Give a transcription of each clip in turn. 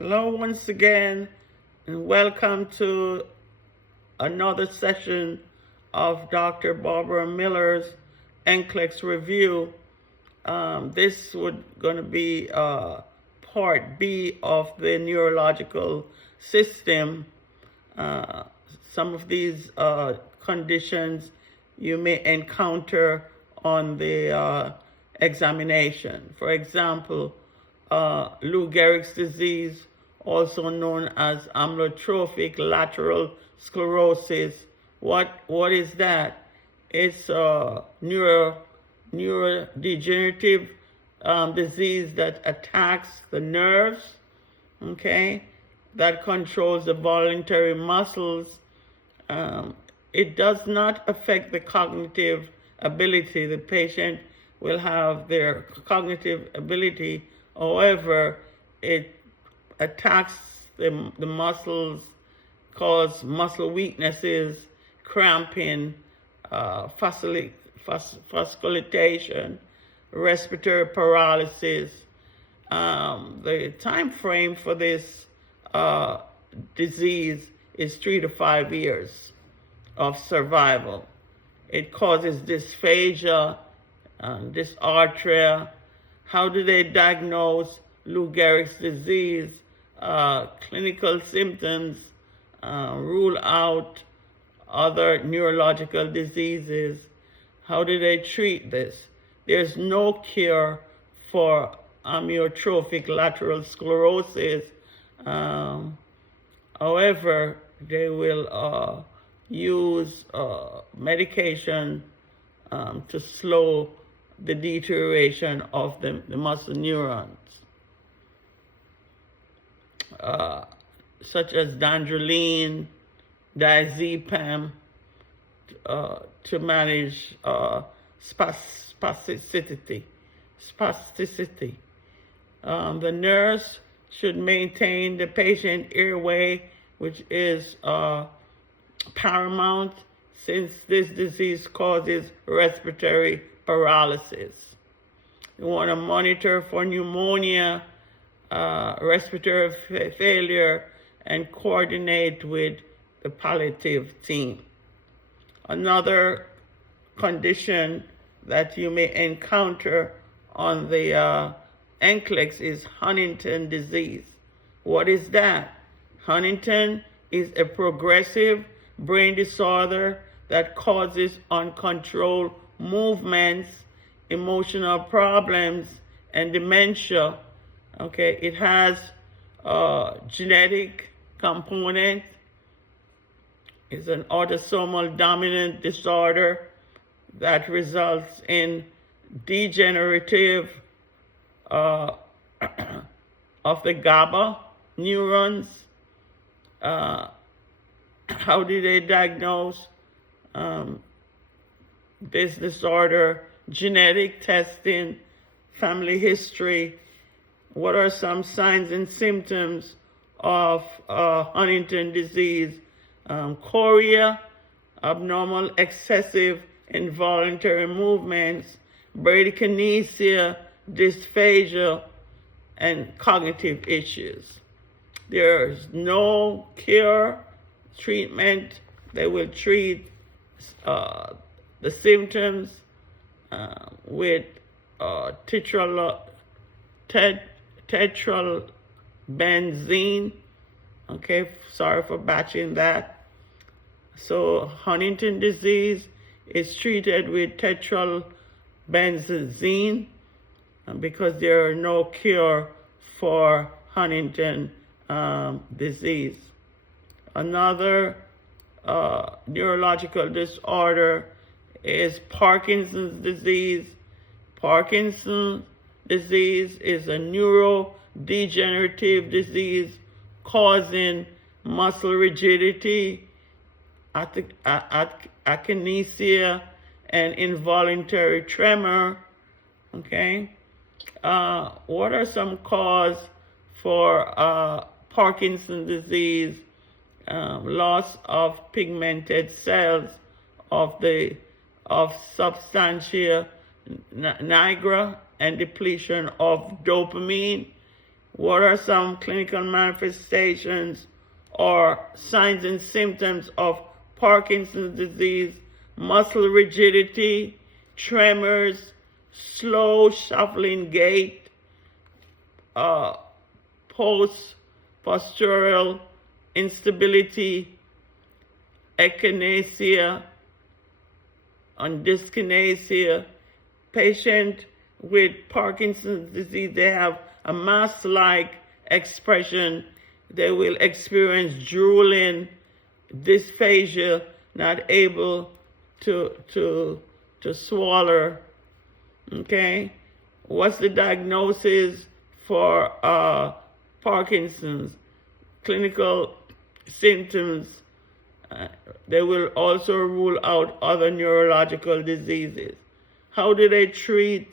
Hello once again, and welcome to another session of Dr. Barbara Miller's NCLEX review. This would going to be part B of the neurological system. Some of these conditions you may encounter on the examination. For example, Lou Gehrig's disease, also known as amyotrophic lateral sclerosis. What is that? It's a neurodegenerative disease that attacks the nerves, okay, that controls the voluntary muscles. It does not affect the cognitive ability. The patient will have their cognitive ability. However, it attacks the muscles, cause muscle weaknesses, cramping, vascularization, respiratory paralysis. The time frame for this disease is 3 to 5 years of survival. It causes dysphagia, dysarthria. How do they diagnose Lou Gehrig's disease? Clinical symptoms, rule out other neurological diseases. How do they treat this? There's no cure for amyotrophic lateral sclerosis. However, they will use medication to slow the deterioration of the muscle neurons, such as dandroline, diazepam, to manage spasticity. The nurse should maintain the patient airway, which is paramount, since this disease causes respiratory paralysis. You want to monitor for pneumonia, respiratory failure, and coordinate with the palliative team. Another condition that you may encounter on the NCLEX is Huntington disease. What is that? Huntington is a progressive brain disorder that causes uncontrolled movements, emotional problems, and dementia. Okay, it has a genetic component. It's an autosomal dominant disorder that results in degenerative of the GABA neurons. How do they diagnose this disorder? Genetic testing, family history. What are some signs and symptoms of Huntington disease? Chorea, abnormal excessive involuntary movements, bradykinesia, dysphagia, and cognitive issues. There's no cure, treatment. They will treat the symptoms with tetrabenzene. Okay, sorry for batching that. So Huntington disease is treated with tetrabenzene because there are no cure for Huntington disease. Another neurological disorder is Parkinson's disease. Parkinson's disease is a neurodegenerative disease causing muscle rigidity, akinesia, and involuntary tremor. Okay, what are some causes for Parkinson's disease? Loss of pigmented cells of substantia nigra and depletion of dopamine. What are some clinical manifestations or signs and symptoms of Parkinson's disease? Muscle rigidity, tremors, slow shuffling gait, postural instability, echinacea and dyskinesia. Patient with Parkinson's disease, they have a mask-like expression. They will experience drooling, dysphagia, not able to swallow. Okay, what's the diagnosis for Parkinson's? Clinical symptoms. They will also rule out other neurological diseases. How do they treat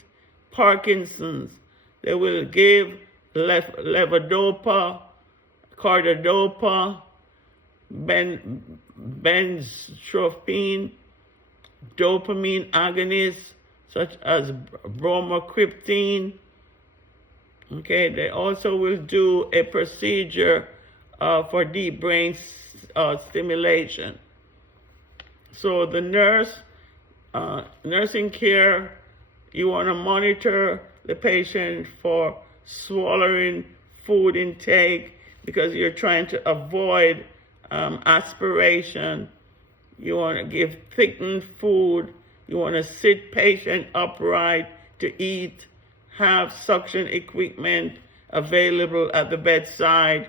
Parkinson's? They will give levodopa, carbidopa, benztropine, dopamine agonists such as bromocriptine. Okay, they also will do a procedure for deep brain stimulation. So the nursing care, you want to monitor the patient for swallowing food intake because you're trying to avoid aspiration. You want to give thickened food. You want to sit patient upright to eat. Have suction equipment available at the bedside.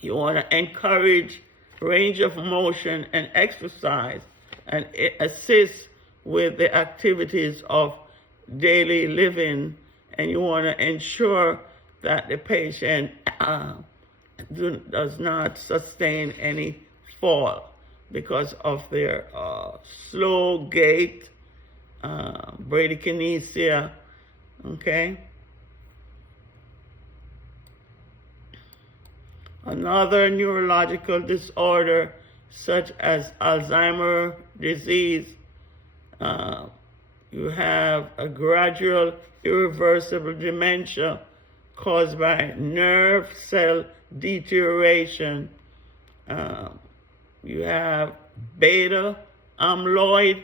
You want to encourage range of motion and exercise and assist with the activities of daily living. And you want to ensure that the patient does not sustain any fall because of their slow gait, bradykinesia, okay? Another neurological disorder such as Alzheimer's disease, you have a gradual irreversible dementia caused by nerve cell deterioration. You have beta amyloid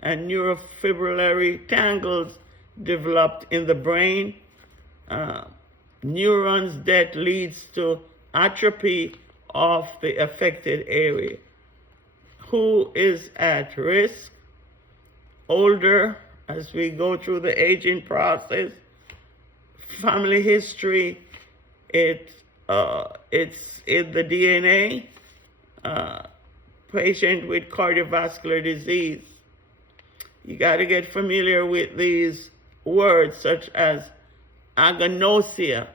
and neurofibrillary tangles developed in the brain. Neurons death leads to atrophy of the affected area. Who is at risk? Older, as we go through the aging process. Family history, it's in the DNA. Patient with cardiovascular disease. You got to get familiar with these words such as agnosia,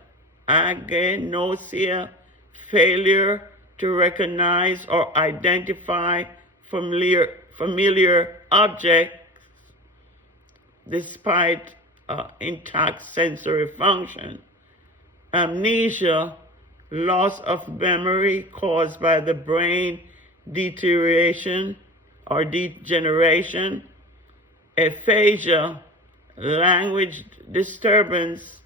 failure to recognize or identify familiar objects despite intact sensory function. Amnesia, loss of memory caused by the brain deterioration or degeneration. Aphasia, language disturbance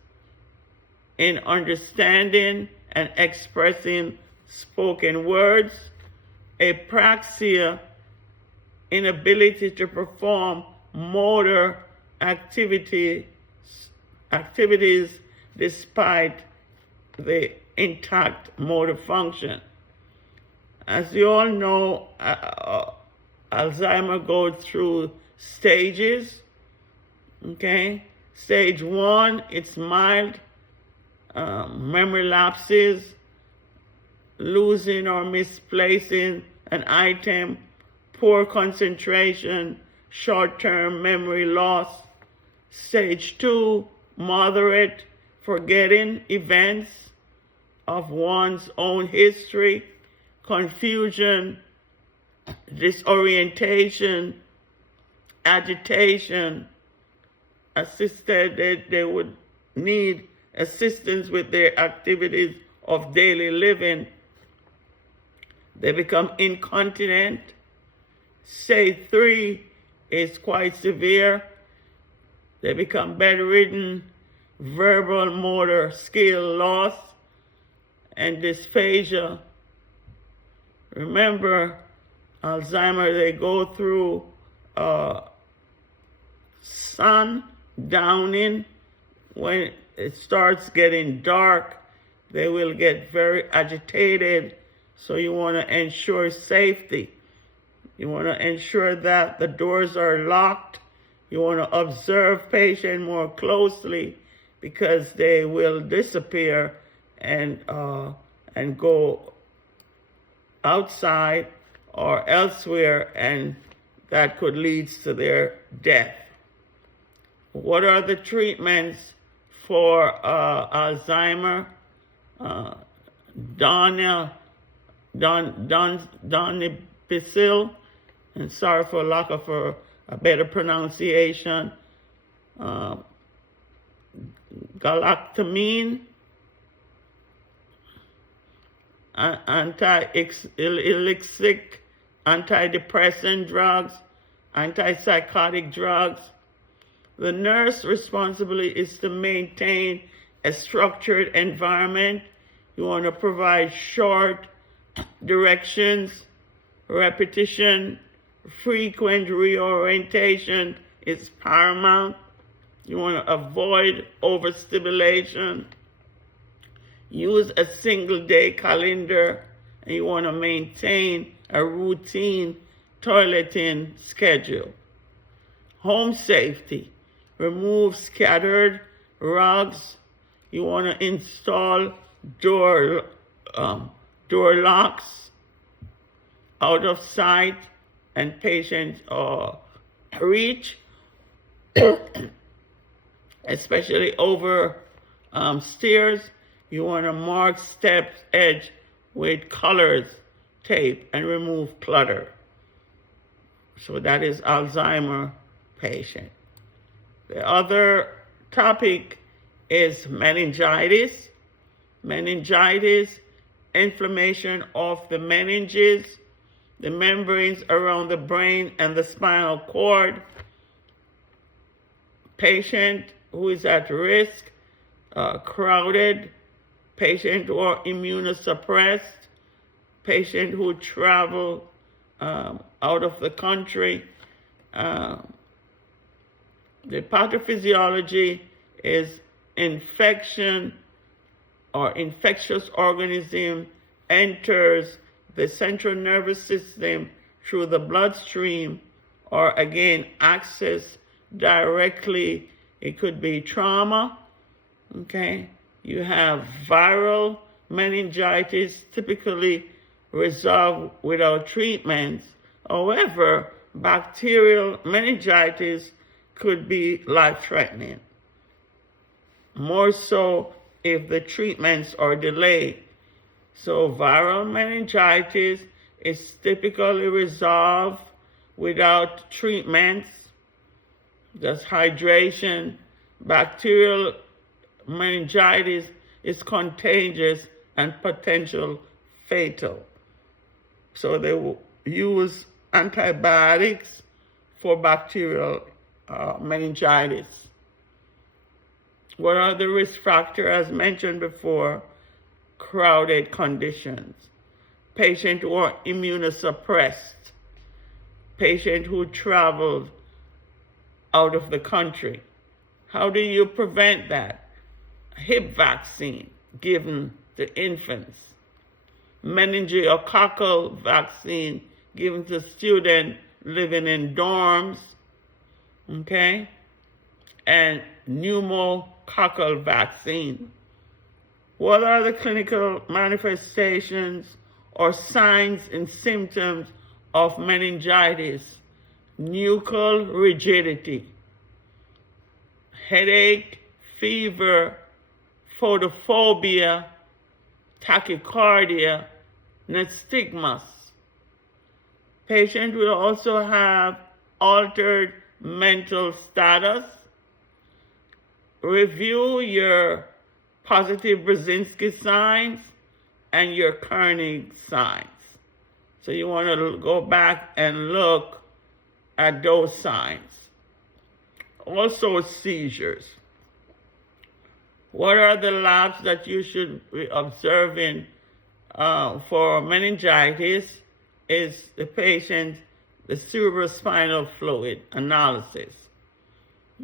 in understanding and expressing spoken words. Apraxia, inability to perform motor activities despite the intact motor function. As you all know, Alzheimer's goes through stages. Okay, stage 1, it's mild, memory lapses, losing or misplacing an item, poor concentration, short-term memory loss. Stage 2, moderate, forgetting events of one's own history, confusion, disorientation, agitation. They would need assistance with their activities of daily living. They become incontinent. Stage 3 is quite severe. They become bedridden, verbal motor skill loss, and dysphagia. Remember, Alzheimer, they go through sun downing. When it starts getting dark, they will get very agitated. So you want to ensure safety. You want to ensure that the doors are locked. You want to observe patient more closely because they will disappear and go outside or elsewhere, and that could lead to their death. What are the treatments for Alzheimer? Donepezil, and sorry for lack of a better pronunciation, galactamine, anti-epileptic, antidepressant drugs, antipsychotic drugs. The nurse responsibility is to maintain a structured environment. You want to provide short directions, repetition, frequent reorientation is paramount. You want to avoid overstimulation. Use a single day calendar, and you want to maintain a routine toileting schedule. Home safety. Remove scattered rugs. You want to install door locks out of sight and patient reach, especially over stairs. You want to mark step edge with colors, tape, and remove clutter. So that is Alzheimer patient. The other topic is meningitis. Meningitis, inflammation of the meninges, the membranes around the brain and the spinal cord. Patient who is at risk, crowded, patient who are immunosuppressed, patient who travel out of the country. The pathophysiology is infection or infectious organism enters the central nervous system through the bloodstream, or again, access directly. It could be trauma, okay? You have viral meningitis, typically resolved without treatments. However, bacterial meningitis could be life-threatening, more so if the treatments are delayed. So viral meningitis is typically resolved without treatments, just hydration. Bacterial meningitis is contagious and potential fatal. So they will use antibiotics for bacterial meningitis. What are the risk factors? As mentioned before, crowded conditions, patient who are immunosuppressed, patient who traveled out of the country. How do you prevent that? Hip vaccine given to infants, meningococcal vaccine given to students living in dorms, okay, and pneumococcal vaccine. What are the clinical manifestations or signs and symptoms of meningitis? Nuchal rigidity, headache, fever, photophobia, tachycardia, nystagmus. Patient will also have altered mental status. Review your positive Brzezinski signs and your Koenig signs. So you want to go back and look at those signs. Also seizures. What are the labs that you should be observing for meningitis? Is the patient the cerebrospinal fluid analysis.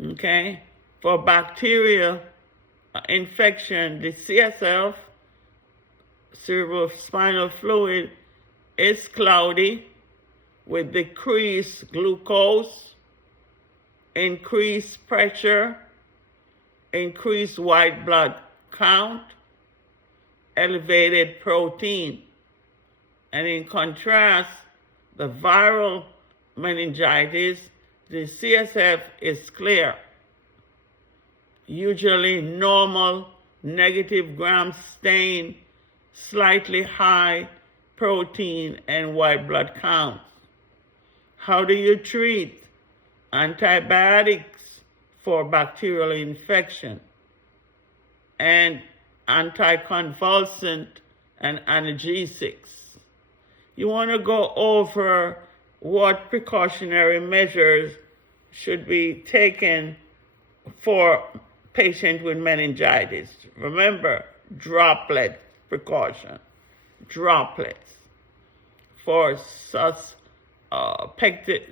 Okay? For bacterial infection, the CSF, cerebrospinal fluid, is cloudy with decreased glucose, increased pressure, increased white blood count, elevated protein. And in contrast, the viral meningitis, the CSF is clear, usually normal, negative gram stain, slightly high protein and white blood counts. How do you treat? Antibiotics for bacterial infection and anticonvulsant and analgesics. You want to go over what precautionary measures should be taken for patient with meningitis. Remember, droplet precaution. Droplets for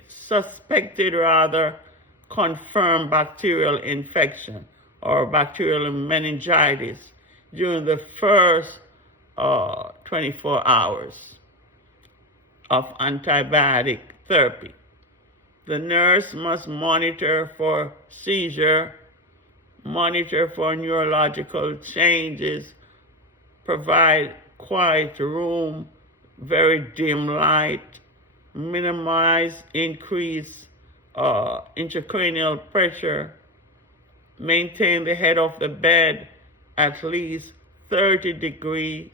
suspected confirmed bacterial infection or bacterial meningitis during the first 24 hours of antibiotic therapy. The nurse must monitor for seizure, monitor for neurological changes, provide quiet room, very dim light, minimize increase intracranial pressure, maintain the head of the bed at least 30 degrees,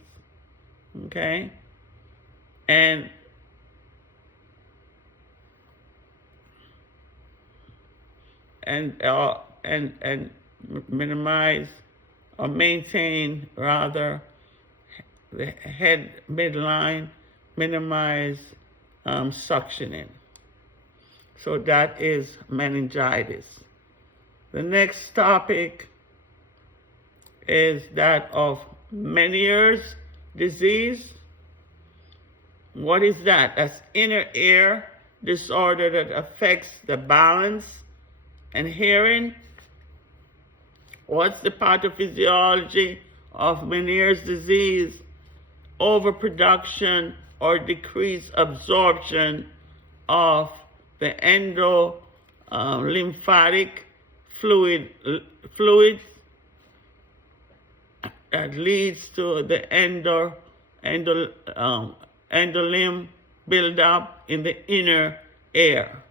okay? And minimize or maintain rather the head midline, minimize suctioning. So that is meningitis. The next topic is that of Meniere's disease. What is that? That's inner ear disorder that affects the balance and hearing. What's the pathophysiology of Meniere's disease? Overproduction or decreased absorption of the lymphatic fluids that leads to the endolymph buildup in the inner ear,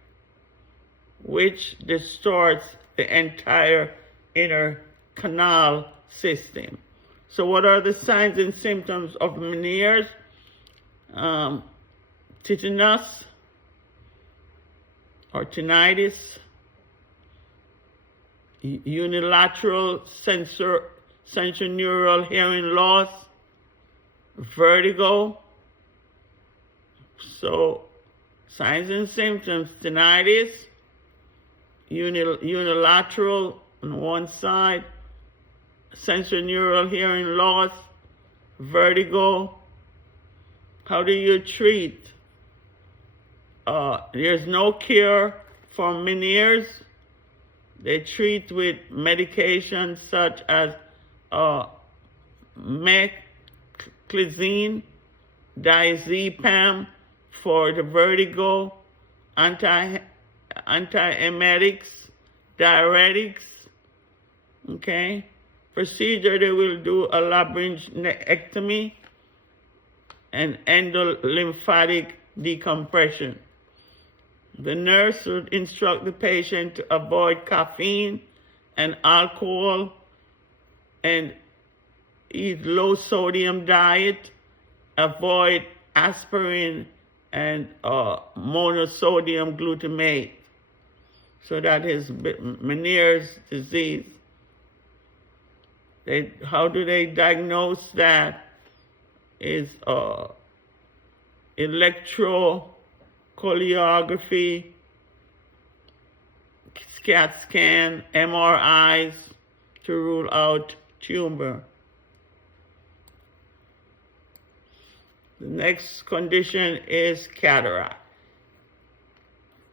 which distorts the entire inner canal system. So what are the signs and symptoms of Meniere's? Tinnitus or tinnitus, unilateral sensorineural hearing loss, vertigo. So signs and symptoms: tinnitus, unilateral on one side, sensorineural hearing loss, vertigo. How do you treat? There's no cure for Meniere's. They treat with medications such as meclizine, diazepam for the vertigo, antiemetics, diuretics. Okay? Procedure, they will do a laryngectomy and endolymphatic decompression. The nurse would instruct the patient to avoid caffeine and alcohol and eat low sodium diet, avoid aspirin and monosodium glutamate. So that is Meniere's disease. How do they diagnose that? Is electrocardiography, CAT scan, MRIs to rule out tumor. The next condition is cataract.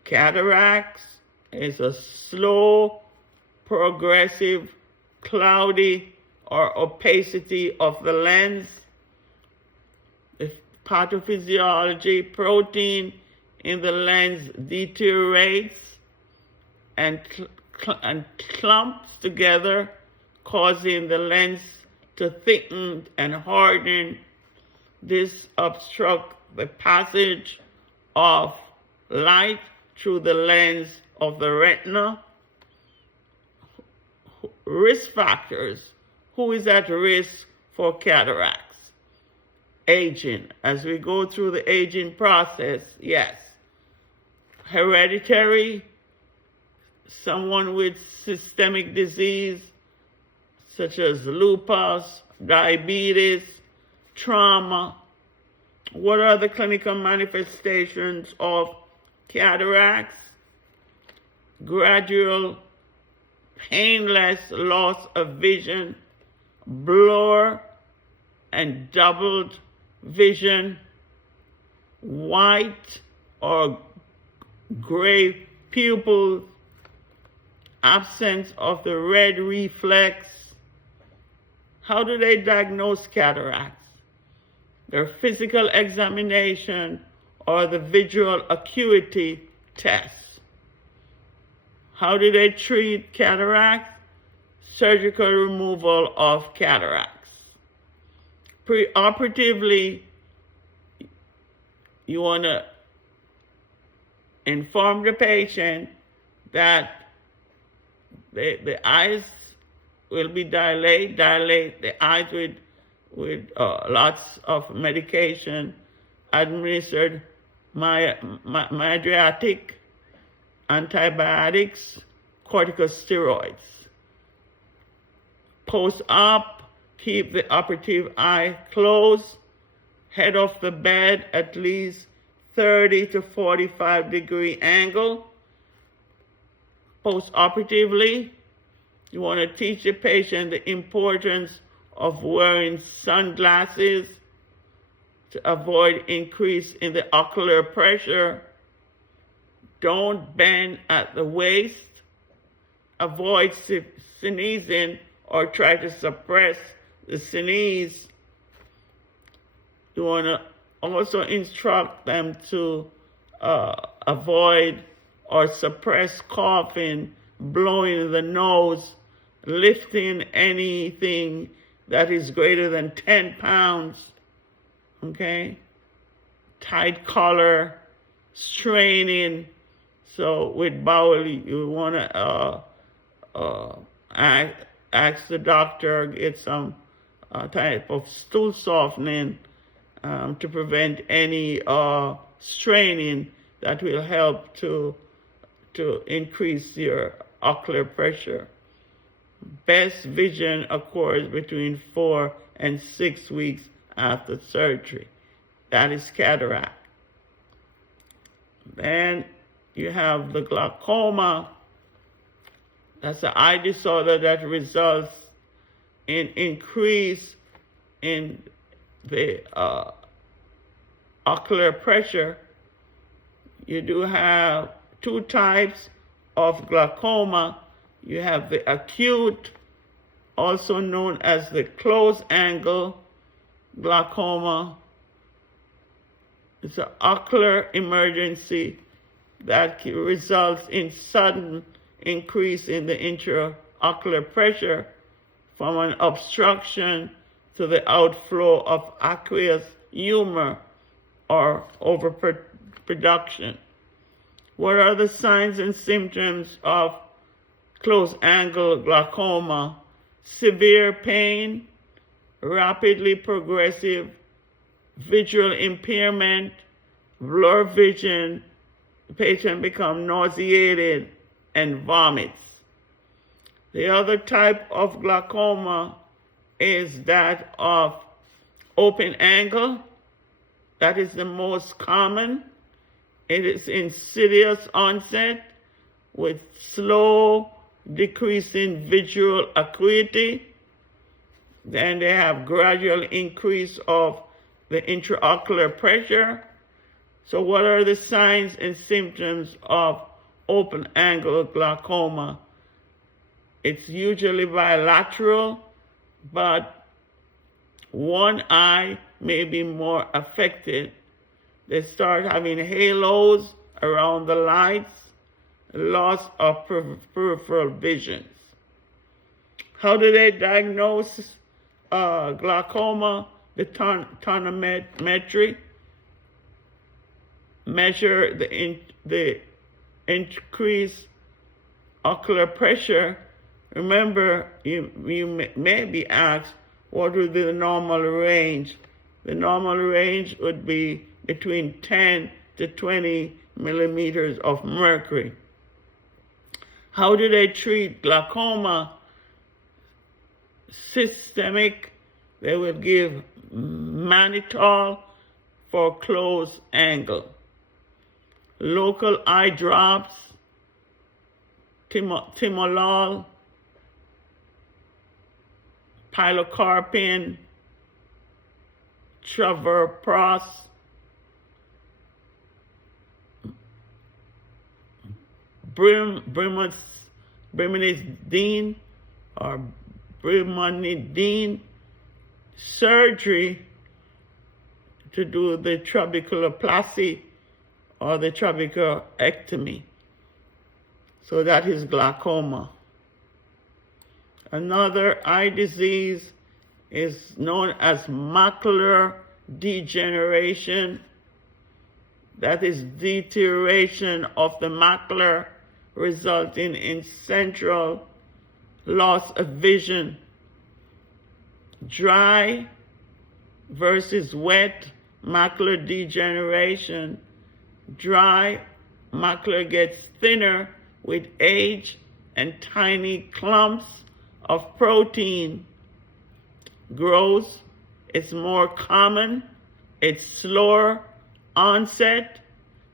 Cataracts is a slow, progressive, cloudy, or opacity of the lens. The pathophysiology, protein in the lens deteriorates and clumps together, causing the lens to thicken and harden. This obstructs the passage of light through the lens of the retina. Risk factors. Who is at risk for cataracts? Aging. As we go through the aging process, yes. Hereditary, someone with systemic disease such as lupus, diabetes, trauma. What are the clinical manifestations of cataracts? Gradual, painless loss of vision, blur and doubled vision, white or gray pupils, absence of the red reflex. How do they diagnose cataracts? Their physical examination or the visual acuity test. How do they treat cataracts? Surgical removal of cataracts. Preoperatively, you want to inform the patient that the eyes will be dilate the eyes with lots of medication administered, mydriatic, antibiotics, corticosteroids. Post-op, keep the operative eye closed, head off the bed at least 30 to 45 degree angle. Post-operatively, you want to teach the patient the importance of wearing sunglasses to avoid increase in the ocular pressure. Don't bend at the waist. Avoid sneezing or try to suppress the sneeze. You want to also instruct them to avoid or suppress coughing, blowing the nose, lifting anything that is greater than 10 pounds, okay? Tight collar, straining. So with bowel, you want to ask the doctor, get some type of stool softening to prevent any straining that will help to increase your ocular pressure. Best vision occurs between 4 and 6 weeks after surgery. That is cataract. Then you have the glaucoma. That's an eye disorder that results in increase in the ocular pressure. You do have two types of glaucoma. You have the acute, also known as the close angle glaucoma. It's an ocular emergency that results in sudden increase in the intraocular pressure from an obstruction to the outflow of aqueous humor or overproduction. What are the signs and symptoms of close angle glaucoma? Severe pain, rapidly progressive visual impairment, blur vision, the patient becomes nauseated and vomits. The other type of glaucoma is that of open angle. That is the most common. It is insidious onset with slow decreasing visual acuity. Then they have gradual increase of the intraocular pressure. So what are the signs and symptoms of open angle glaucoma? It's usually bilateral, but one eye may be more affected. They start having halos around the lights, loss of peripheral visions. How do they diagnose glaucoma? The tonometry measure the increased ocular pressure. Remember, you may be asked, what would be the normal range? The normal range would be between 10 to 20 millimeters of mercury. How do they treat glaucoma? Systemic, they will give mannitol for close angle. Local eye drops, timolol, pilocarpine, travoprost, brimonidine or brimonidine. Surgery to do the trabeculoplasty or the trabeculectomy. So that is glaucoma. Another eye disease is known as macular degeneration. That is deterioration of the macula resulting in central loss of vision. Dry versus wet macular degeneration. Dry macula gets thinner with age and tiny clumps of protein grows. It's more common, it's slower onset,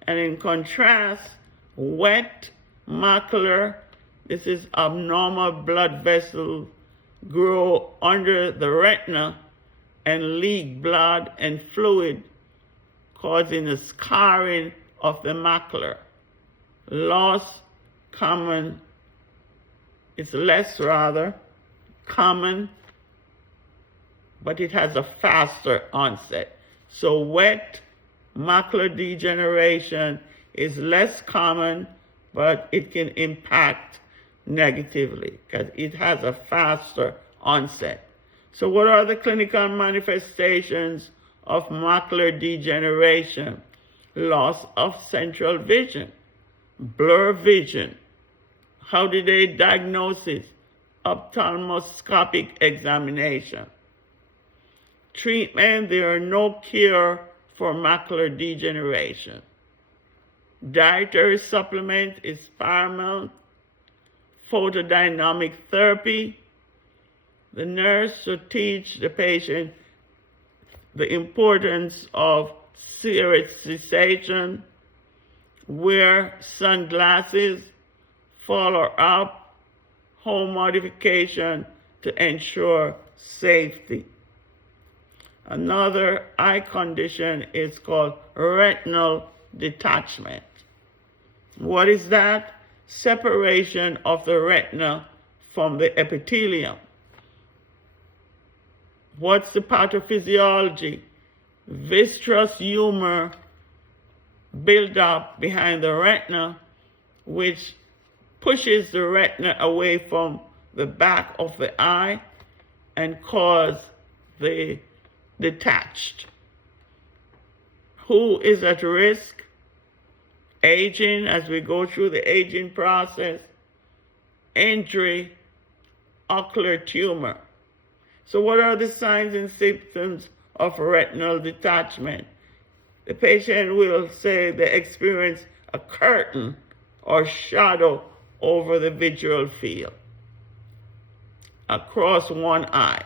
and in contrast, wet macular, this is abnormal blood vessels grow under the retina and leak blood and fluid, causing the scarring of the macula. Loss common, it's less rather common, but it has a faster onset. So wet macular degeneration is less common, but it can impact negatively because it has a faster onset. So what are the clinical manifestations of macular degeneration? Loss of central vision, blur vision. How do they diagnose it? Ophthalmoscopic examination. Treatment, there are no cure for macular degeneration. Dietary supplement is paramount. Photodynamic therapy. The nurse should teach the patient the importance of cigarette cessation, wear sunglasses, follow up, home modification to ensure safety. Another eye condition is called retinal detachment. What is that? Separation of the retina from the epithelium. What's the pathophysiology? Viscerous humor build up behind the retina, which pushes the retina away from the back of the eye and cause the detached. Who is at risk? Aging, as we go through the aging process, injury, ocular tumor. So what are the signs and symptoms of retinal detachment? The patient will say they experience a curtain or shadow over the visual field across one eye,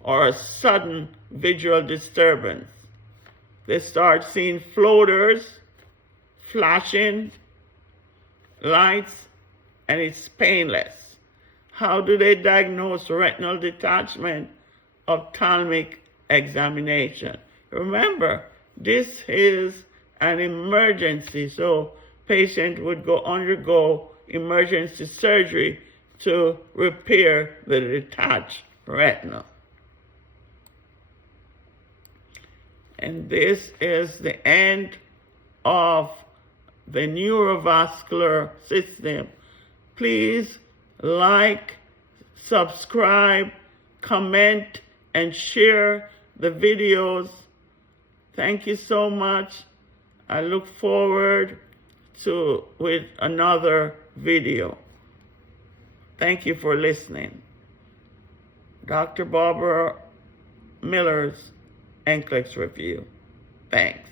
or a sudden visual disturbance. They start seeing floaters, flashing lights, and it's painless. How do they diagnose retinal detachment? ophthalmic examination. Remember, this is an emergency, so patient would undergo emergency surgery to repair the detached retina. And this is the end of the neurovascular system. Please like, subscribe, comment, and share the videos. Thank you so much. I look forward with another video. Thank you for listening. Dr. Barbara Miller's NCLEX Review. Thanks.